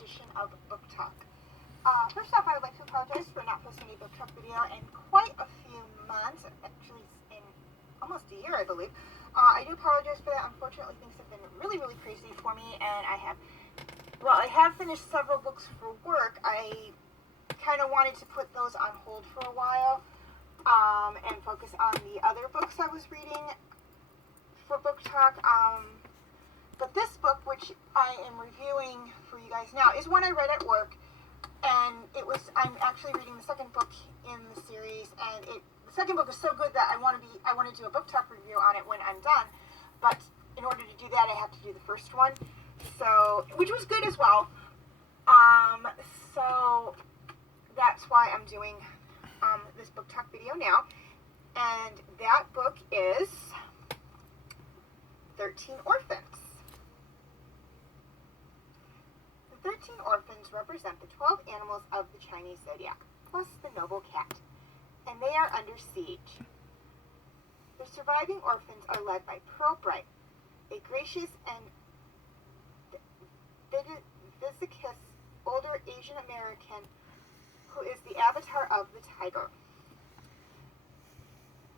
edition of Book Talk. First off, I would like to apologize for not posting a Book Talk video in quite a few months, actually in almost a year, I believe. I do apologize for that. Unfortunately, things have been really, really crazy for me, and I have finished several books for work. I kind of wanted to put those on hold for a while, and focus on the other books I was reading for Book Talk. But this book, which I am reviewing for you guys now, is one I read at work, and I'm actually reading the second book in the series, and the second book is so good that I want to do a Book Talk review on it when I'm done. But in order to do that, I have to do the first one, which was good as well. So that's why I'm doing this Book Talk video now, and that book is 13 Orphans. The 13 orphans represent the 12 animals of the Chinese zodiac, plus the noble cat, and they are under siege. The surviving orphans are led by Pearl Bright, a gracious and viscous older Asian American who is the avatar of the tiger.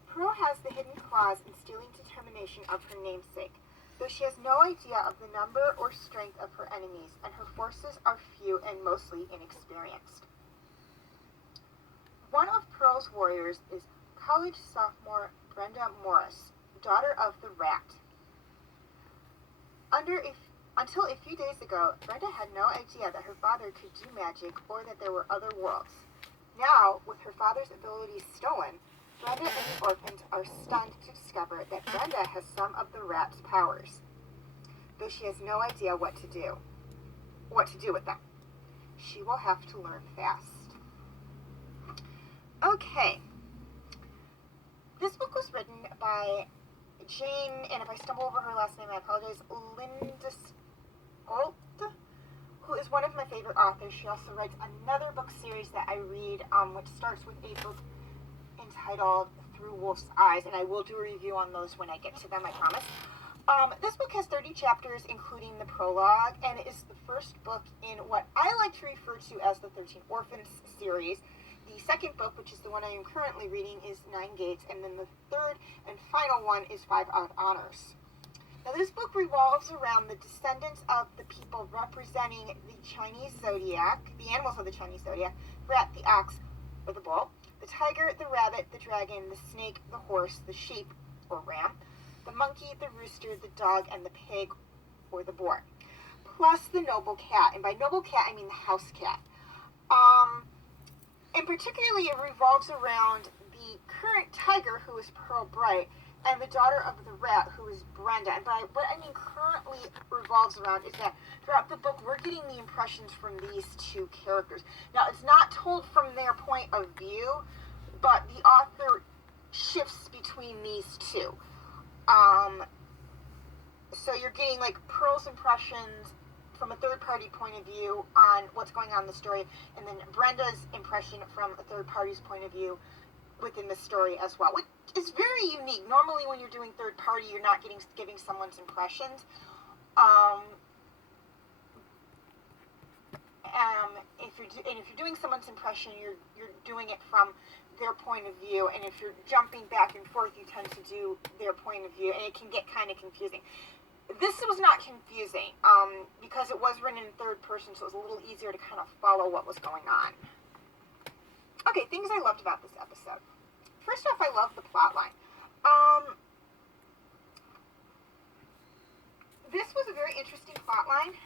Pearl has the hidden claws and stealing determination of her namesake, though she has no idea of the number or strength of her enemies, and her forces are few and mostly inexperienced. One of Pearl's warriors is college sophomore Brenda Morris, daughter of the Rat. Until a few days ago, Brenda had no idea that her father could do magic or that there were other worlds. Now, with her father's abilities stolen, Brenda and the orphans are stunned to discover that Brenda has some of the Rat's powers, though she has no idea what to do with them. She will have to learn fast. Okay. This book was written by Jane, and if I stumble over her last name, I apologize, Lindisgold, who is one of my favorite authors. She also writes another book series that I read, which starts with a book entitled Through Wolf's Eyes, and I will do a review on those when I get to them, I promise. This book has 30 chapters, including the prologue, and it is the first book in what I like to refer to as the 13 Orphans series. The second book, which is the one I am currently reading, is 9 Gates, and then the third and final one is 5 Odd Honors. Now, this book revolves around the descendants of the people representing the Chinese zodiac, the animals of the Chinese zodiac: rat, the ox, or the bull; the tiger, the rabbit, the dragon, the snake, the horse, the sheep, or ram; the monkey, the rooster, the dog, and the pig, or the boar. Plus the noble cat, and by noble cat, I mean the house cat. And particularly it revolves around the current tiger, who is Pearl Bright, and the daughter of the rat, who is Brenda. And by what I mean currently revolves around is that throughout the book, we're getting the impressions from these two characters. Now, it's not told from their point of view, but the author shifts between these two. So you're getting like Pearl's impressions from a third-party point of view on what's going on in the story, and then Brenda's impression from a third party's point of view within the story as well, which is very unique. Normally when you're doing third party, you're not giving someone's impressions. If you're doing someone's impression, you're doing it from their point of view, and if you're jumping back and forth, you tend to do their point of view, and it can get kind of confusing. This was not confusing, because it was written in third person, so it was a little easier to kind of follow what was going on. Okay, things I loved about this episode. First off, I love the plot line. This was a very interesting plot line,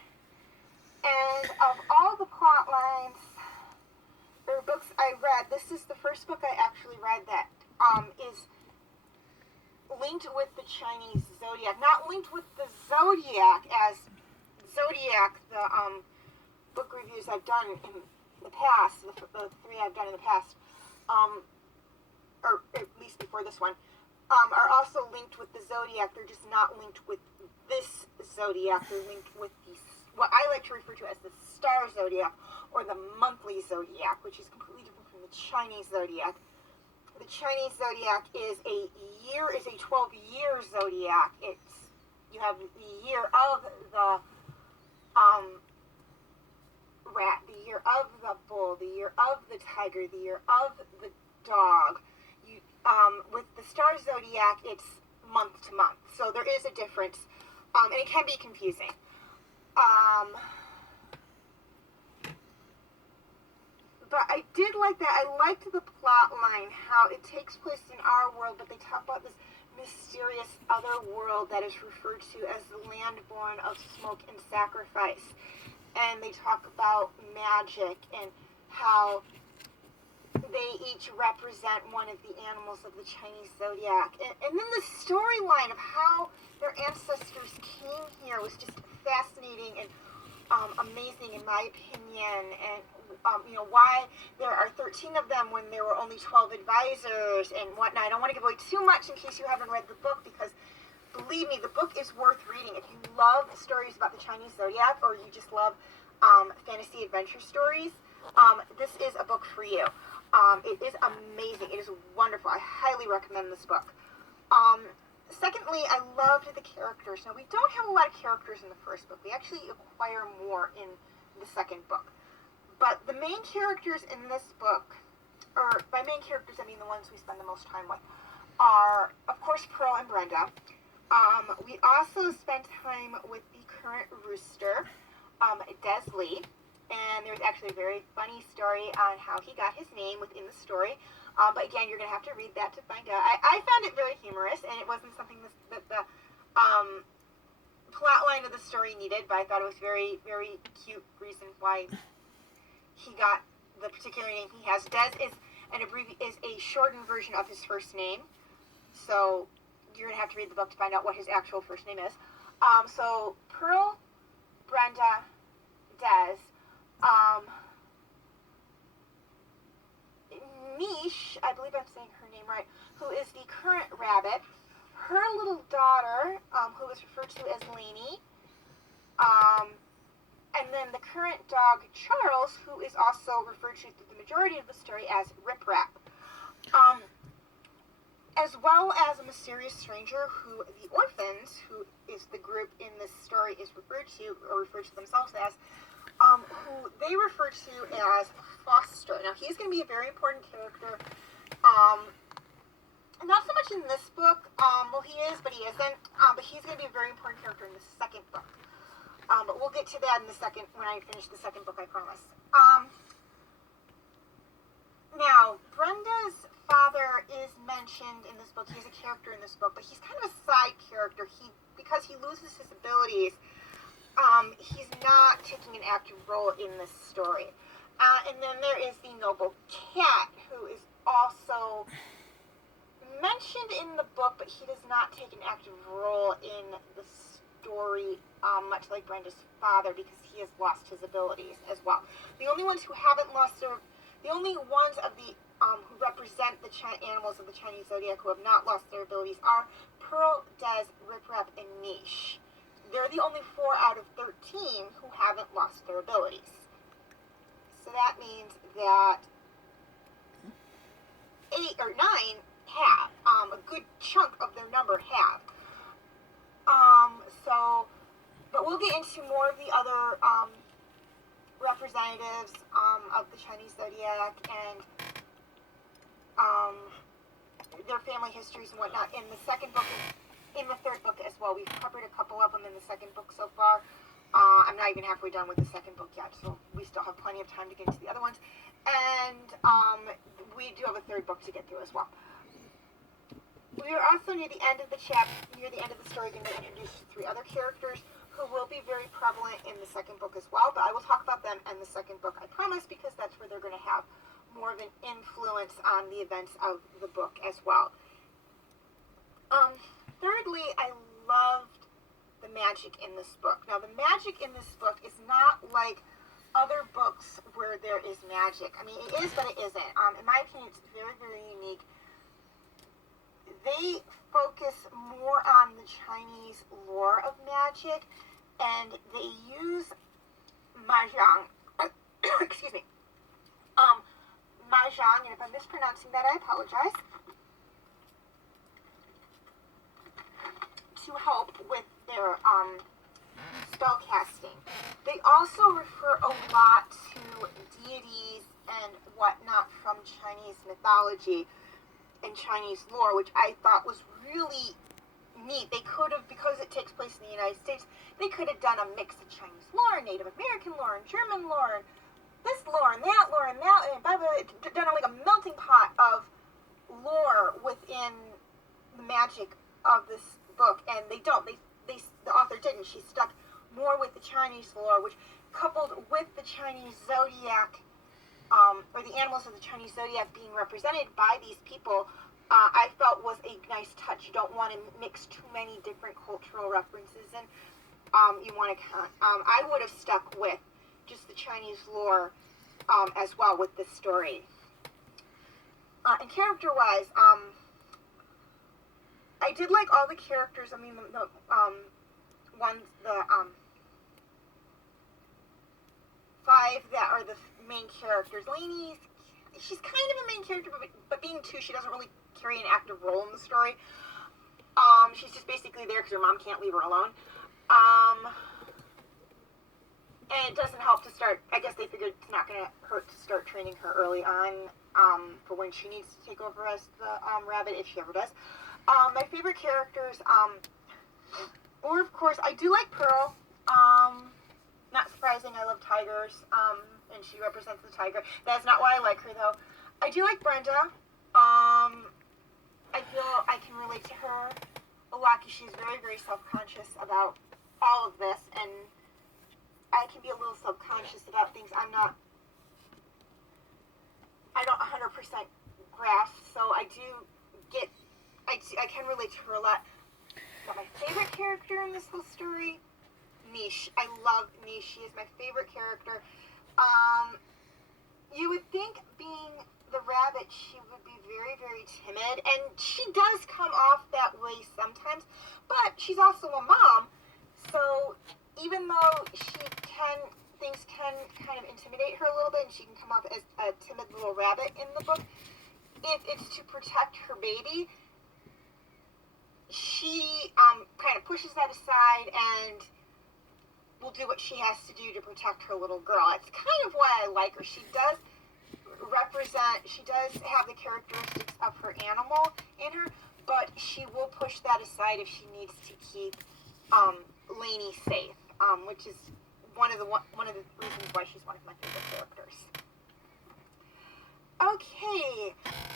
and of all the plot lines or books I read, this is the first book I actually read that is linked with the Chinese zodiac. Not linked with the zodiac as Zodiac, the book reviews I've done in the past, the 3 I've done in the past, or at least before this one, are also linked with the zodiac. They're just not linked with this zodiac. They're linked with what I like to refer to as the star zodiac, or the monthly zodiac, which is completely different from the Chinese zodiac. The Chinese zodiac is a 12-year zodiac. You have the year of the eagle, the year of the tiger, the year of the dog. With the star zodiac, it's month to month, so there is a difference, and it can be confusing. But I did like that. I liked the plot line, how it takes place in our world, but they talk about this mysterious other world that is referred to as the land born of smoke and sacrifice. And they talk about magic and how they each represent one of the animals of the Chinese zodiac. And then the storyline of how their ancestors came here was just fascinating and amazing in my opinion. And why there are 13 of them when there were only 12 advisors and whatnot. I don't want to give away too much in case you haven't read the book, because believe me, the book is worth reading. If you love stories about the Chinese zodiac, or you just love fantasy adventure stories, this is a book for you. It is amazing. It is wonderful. I highly recommend this book. Secondly, I loved the characters. Now, we don't have a lot of characters in the first book. We actually acquire more in the second book. But the main characters in this book, or by main characters, I mean the ones we spend the most time with, are, of course, Pearl and Brenda. We also spend time with the current rooster, Desley. And there's actually a very funny story on how he got his name within the story. But again, you're going to have to read that to find out. I found it very humorous, and it wasn't something that the plot line of the story needed, but I thought it was very, very cute reason why he got the particular name he has. Des is a shortened version of his first name, so you're going to have to read the book to find out what his actual first name is. So Pearl, Brenda, Des, Niche, I believe I'm saying her name right, who is the current rabbit, her little daughter, who is referred to as Lainey, and then the current dog, Charles, who is also referred to through the majority of the story as Rip Rap. As well as a mysterious stranger who the orphans, who is the group in this story is referred to, or referred to themselves as, who they refer to as Foster. Now, he's going to be a very important character. Not so much in this book. Well, he is, but he isn't. But he's going to be a very important character in the second book. But we'll get to that in the second, when I finish the second book, I promise. Now, Brenda's father is mentioned in this book. He's a character in this book, but he's kind of a side character. Because he loses his abilities, he's not taking an active role in this story. And then there is the noble cat, who is also mentioned in the book, but he does not take an active role in the story, much like Brenda's father, because he has lost his abilities as well. The only ones who haven't lost the only ones of the who represent the animals of the Chinese zodiac who have not lost their abilities are Pearl, Des, Rip Rap, and Niche. They're the only 4 out of 13 who haven't lost their abilities. So that means that 8 or 9 have. A good chunk of their number have. But we'll get into more of the other representatives of the Chinese zodiac and their family histories and whatnot in the second book, in the third book as well. We've covered a couple of them in the second book so far. I'm not even halfway done with the second book yet, so we still have plenty of time to get into the other ones. And we do have a third book to get through as well. We are also near the end of the story, going to introduce 3 other characters who will be very prevalent in the second book as well, but I will talk about them in the second book, I promise, because that's where they're going to have more of an influence on the events of the book as well. Thirdly, I loved the magic in this book. Now, the magic in this book is not like other books where there is magic. I mean, it is, but it isn't. In my opinion, it's very, very unique. They focus more on the Chinese lore of magic, and they use mahjong. Excuse me. Mahjong, and if I'm mispronouncing that, I apologize, to help with their spell casting. They also refer a lot to deities and whatnot from Chinese mythology and Chinese lore, which I thought was really neat. They could have, because it takes place in the United States, they could have done a mix of Chinese lore, Native American lore, and German lore, and this lore, and that lore, and that, and blah, blah, blah, done like a melting pot of lore within the magic of this book, and they don't. The author didn't. She stuck more with the Chinese lore, which, coupled with the Chinese zodiac, or the animals of the Chinese zodiac being represented by these people, I felt was a nice touch. You don't want to mix too many different cultural references, and you want to I would have stuck with just the Chinese lore as well with this story. And character-wise, I did like all the characters. I mean, the five that are the main characters. Lainey, she's kind of a main character, but being two, she doesn't really carry an active role in the story. She's just basically there because her mom can't leave her alone. And it doesn't help to start, I guess they figured it's not going to hurt to start training her early on, for when she needs to take over as the rabbit, if she ever does. My favorite characters, or of course, I do like Pearl. Not surprising, I love tigers, and she represents the tiger. That's not why I like her, though. I do like Brenda. I feel I can relate to her a lot because she's very, very self-conscious about all of this, and I can be a little self-conscious about things I don't 100% grasp, so I can relate to her a lot. But my favorite character in this whole story, Niche. I love Niche. She is my favorite character. You would think, being the rabbit, she would be very, very timid, and she does come off that way sometimes, but she's also a mom, so even though things can kind of intimidate her a little bit, and she can come off as a timid little rabbit in the book, if it's to protect her baby, she kind of pushes that aside and will do what she has to do to protect her little girl. It's kind of why I like her. She does have the characteristics of her animal in her, but she will push that aside if she needs to keep Lainey safe, which is one of the reasons why she's one of my favorite characters. Okay,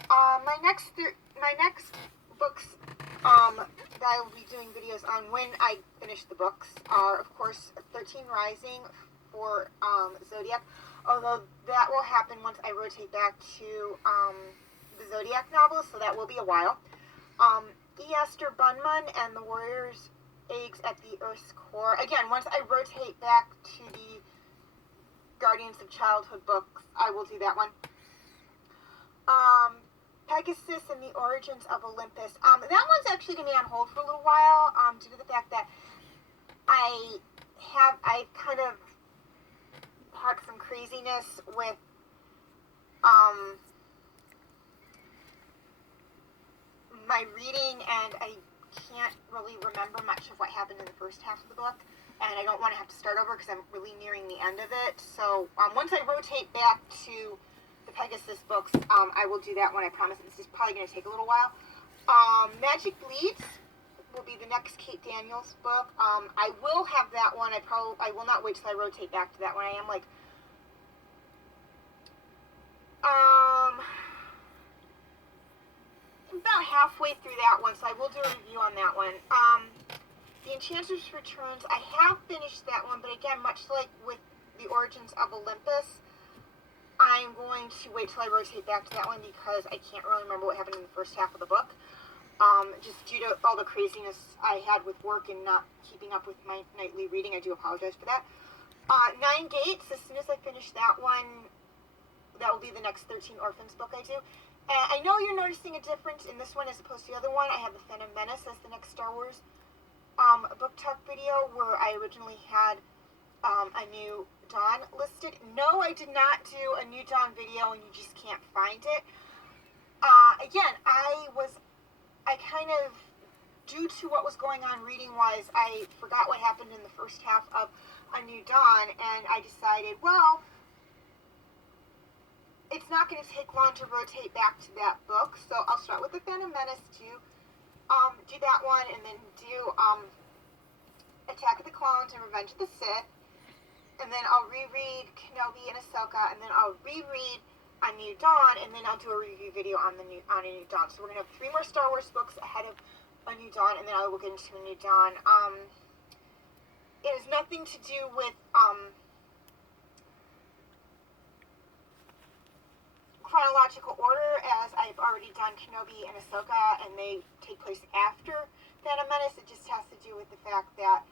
my next books that I will be doing videos on when I finish the books are, of course, 13 Rising for Zodiac, although that will happen once I rotate back to the Zodiac novels, so that will be a while. E. Esther Bunman and the Warrior's Eggs at the Earth's Core. Again, once I rotate back to the Guardians of Childhood books, I will do that one. Pegasus and the Origins of Olympus. That one's actually going to be on hold for a little while, due to the fact that I kind of had some craziness with my reading, and I can't really remember much of what happened in the first half of the book, and I don't want to have to start over because I'm really nearing the end of it. So once I rotate back to the Pegasus books, I will do that one, I promise. This is probably going to take a little while. Magic Bleeds will be the next Kate Daniels book. I will have that one. I will not wait till I rotate back to that one. I am like about halfway through that one, so I will do a review on that one. The Enchantress Returns, I have finished that one, but again, much like with the Origins of Olympus, I'm going to wait till I rotate back to that one because I can't really remember what happened in the first half of the book. Just due to all the craziness I had with work and not keeping up with my nightly reading. I do apologize for that. Nine Gates, as soon as I finish that one, that will be the next 13 Orphans book I do. And I know you're noticing a difference in this one as opposed to the other one. I have the Phantom Menace as the next Star Wars book talk video, where I originally had a New Dawn listed. No, I did not do a New Dawn video, and you just can't find it. Again, I kind of, due to what was going on reading-wise, I forgot what happened in the first half of A New Dawn, and I decided, well, not going to take long to rotate back to that book. So I'll start with The Phantom Menace to do that one, and then do Attack of the Clones and Revenge of the Sith. And then I'll reread Kenobi and Ahsoka, and then I'll reread A New Dawn, and then I'll do a review video on A New Dawn. So we're going to have 3 more Star Wars books ahead of A New Dawn, and then I will get into A New Dawn. It has nothing to do with chronological order, as I've already done Kenobi and Ahsoka, and they take place after Phantom Menace. It just has to do with the fact that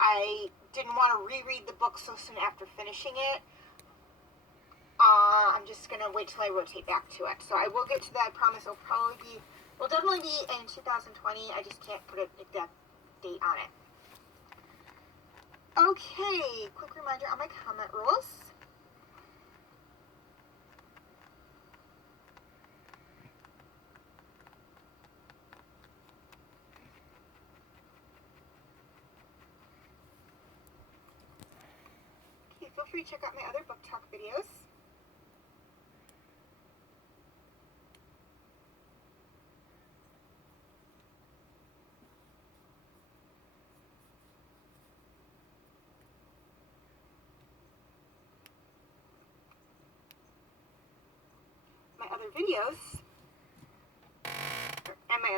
I didn't want to reread the book so soon after finishing it. I'm just going to wait till I rotate back to it. So I will get to that, I promise. Will definitely be in 2020. I just can't put an exact date on it. Okay, quick reminder on my comment rules. Okay, feel free to check out my other book talk videos. My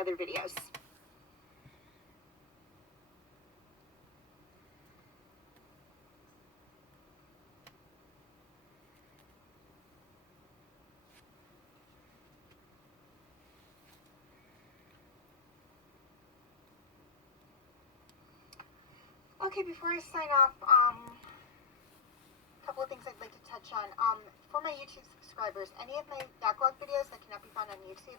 other videos. Okay, before I sign off, a couple of things I'd like to touch on. For my YouTube subscribers, any of my backlog videos that cannot be found on YouTube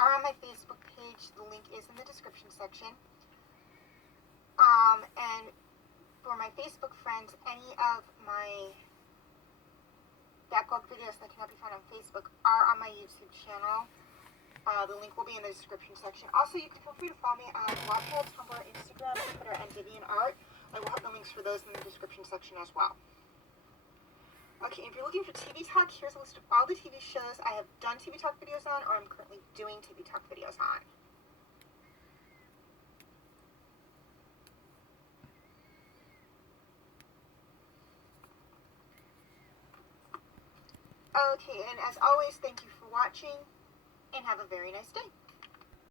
are on my Facebook page. The link is in the description section. And for my Facebook friends, any of my backlog videos that cannot be found on Facebook are on my YouTube channel. The link will be in the description section. Also, you can feel free to follow me on Wattpad, Tumblr, Instagram, Twitter, and DeviantArt. I will have the links for those in the description section as well. Okay, if you're looking for TV Talk, here's a list of all the TV shows I have done TV Talk videos on, or I'm currently doing TV Talk videos on. Okay, and as always, thank you for watching, and have a very nice day.